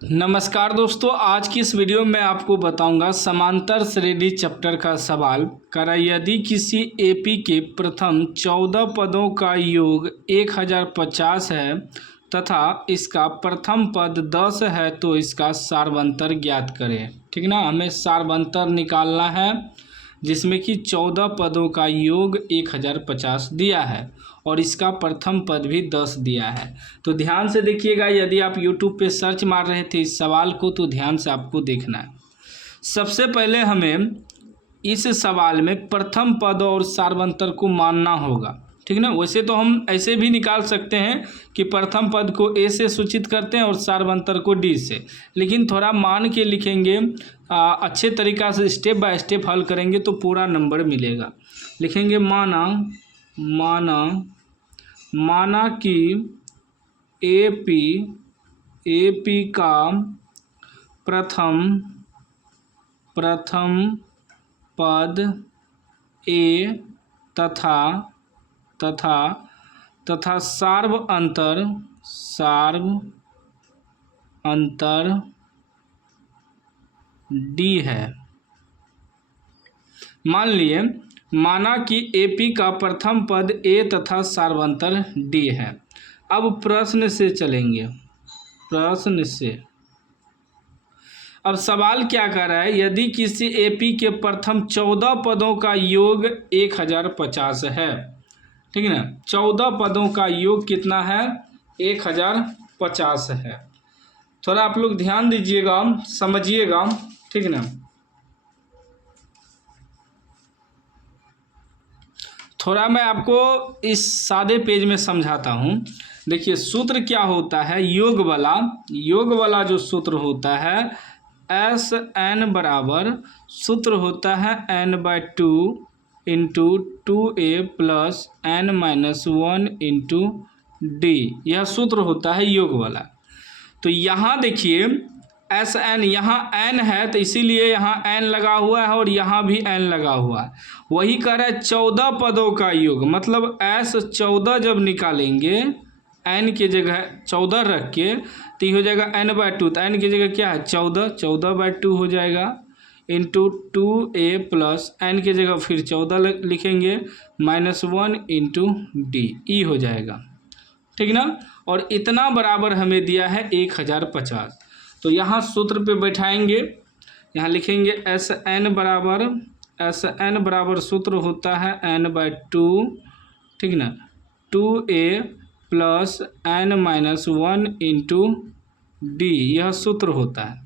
नमस्कार दोस्तों, आज की इस वीडियो में आपको बताऊंगा समांतर श्रेणी चैप्टर का सवाल करा। यदि किसी एपी के प्रथम 14 पदों का योग 1050 है तथा इसका प्रथम पद 10 है तो इसका सारवंतर ज्ञात करें। ठीक ना, हमें सारवंतर निकालना है जिसमें कि 14 पदों का योग 1050 दिया है और इसका प्रथम पद भी 10 दिया है। तो ध्यान से देखिएगा, यदि आप YouTube पे सर्च मार रहे थे इस सवाल को तो ध्यान से आपको देखना है। सबसे पहले हमें इस सवाल में प्रथम पद और सारवंतर को मानना होगा। ठीक ना, वैसे तो हम ऐसे भी निकाल सकते हैं कि प्रथम पद को ए से सूचित करते हैं और सारवंतर को डी से, लेकिन थोड़ा मान के लिखेंगे, अच्छे तरीक़ा से स्टेप बाय स्टेप हल करेंगे तो पूरा नंबर मिलेगा। लिखेंगे माना कि एपी का प्रथम पद ए तथा सार्व अंतर डी है। मान लिए माना कि एपी का प्रथम पद ए तथा सार्वंतर डी है। अब प्रश्न से चलेंगे। अब सवाल क्या कर रहा है, यदि किसी एपी के प्रथम 14 पदों का योग 1050 है। ठीक है ना, 14 पदों का योग कितना है, 1050 है। थोड़ा आप लोग ध्यान दीजिएगा, समझिएगा। ठीक है ना, थोड़ा मैं आपको इस सादे पेज में समझाता हूँ। देखिए सूत्र क्या होता है, योग वाला जो सूत्र होता है एस एन बराबर सूत्र होता है n/2 into 2a plus n-1 into D. यह सूत्र होता है योग वाला। तो यहाँ देखिए एस एन, यहाँ एन है तो इसीलिए यहाँ एन लगा हुआ है और यहाँ भी एन लगा हुआ है। वही कह रहा है 14 पदों का योग, मतलब एस 14 जब निकालेंगे एन की जगह 14 रख के तो ये हो जाएगा n/2। तो एन की जगह क्या है 14/2 हो जाएगा इंटू 2a प्लस एन की जगह फिर 14 लिखेंगे -1 इंटू डी, ई हो जाएगा। ठीक ना, और इतना बराबर हमें दिया है 1050। तो यहाँ सूत्र पे बैठाएंगे, यहाँ लिखेंगे एस एन बराबर सूत्र होता है n/2। ठीक ना, 2a plus n-1 into D, यह सूत्र होता है।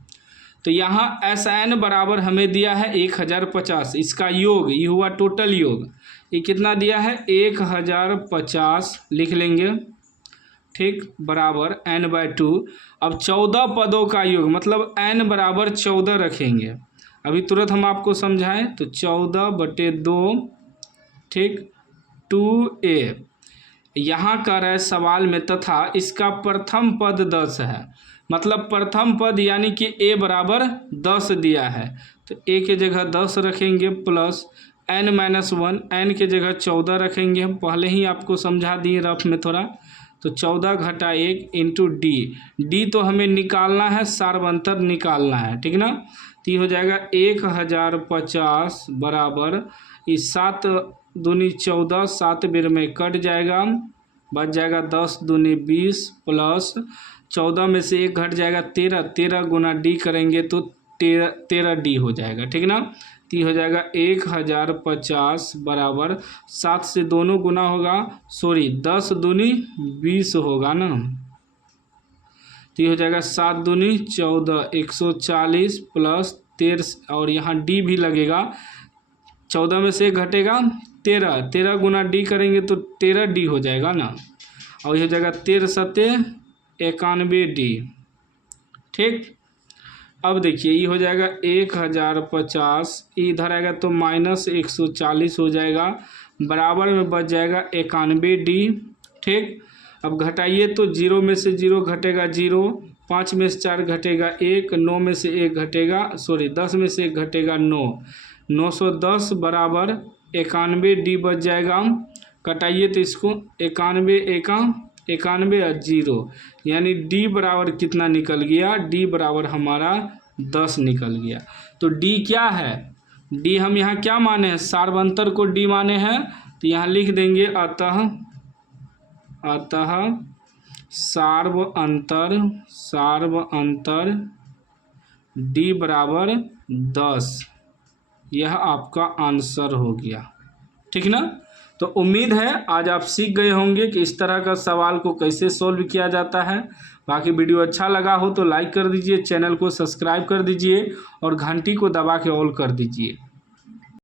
तो यहाँ एस एन बराबर हमें दिया है 1050, इसका योग, ये हुआ टोटल योग, ये कितना दिया है 1050 लिख लेंगे। ठीक, बराबर n/2। अब 14 पदों का योग मतलब n बराबर 14 रखेंगे। अभी तुरंत हम आपको समझाएं तो 14/2। ठीक, 2a यहाँ कर रहा है सवाल में तथा इसका प्रथम पद 10 है, मतलब प्रथम पद यानी कि a बराबर 10 दिया है तो a के जगह 10 रखेंगे प्लस n-1, n के जगह 14 रखेंगे। हम पहले ही आपको समझा दिए रफ में थोड़ा, तो 14 घटा 1 इंटू डी तो हमें निकालना है, सारवंतर निकालना है। ठीक ना, तो ये हो जाएगा 1050 बराबर इस 7 दूनी 14, 7 बेर में कट जाएगा, बच जाएगा 10 दूनी 20 प्लस 14 में से 1 घट जाएगा 13 गुना डी करेंगे तो 13 डी हो जाएगा। ठीक ना, तो ये हो जाएगा 1050 बराबर 7 से दोनों गुना होगा, 10 दूनी 20 होगा ना, तो ये हो जाएगा 7 दूनी 14, 140 प्लस 13 और यहाँ डी भी लगेगा। 14 में से 1 घटेगा 13 गुना डी करेंगे तो 13 डी हो जाएगा ना, और ये हो जाएगा 13×7 91 डी। ठीक, अब देखिए ये हो जाएगा 1050, इधर आएगा तो -140 हो जाएगा, बराबर में बच जाएगा 91 डी। ठीक, अब घटाइए तो 0 में से 0 घटेगा 0, 5 में से 4 घटेगा 1, 9 में से 1 घटेगा 10 में से 1 घटेगा 9, 910 बराबर 91 डी बच जाएगा। कटाइए तो इसको 91 × 91 और 0, यानी डी बराबर कितना निकल गया, डी बराबर हमारा 10 निकल गया। तो डी क्या है, डी हम यहाँ क्या माने हैं, सार्वंतर को डी माने हैं, तो यहाँ लिख देंगे अतः सार्व अंतर डी बराबर 10, यह आपका आंसर हो गया। ठीक ना। तो उम्मीद है आज आप सीख गए होंगे कि इस तरह का सवाल को कैसे सॉल्व किया जाता है। बाकी वीडियो अच्छा लगा हो तो लाइक कर दीजिए, चैनल को सब्सक्राइब कर दीजिए और घंटी को दबा के ऑल कर दीजिए।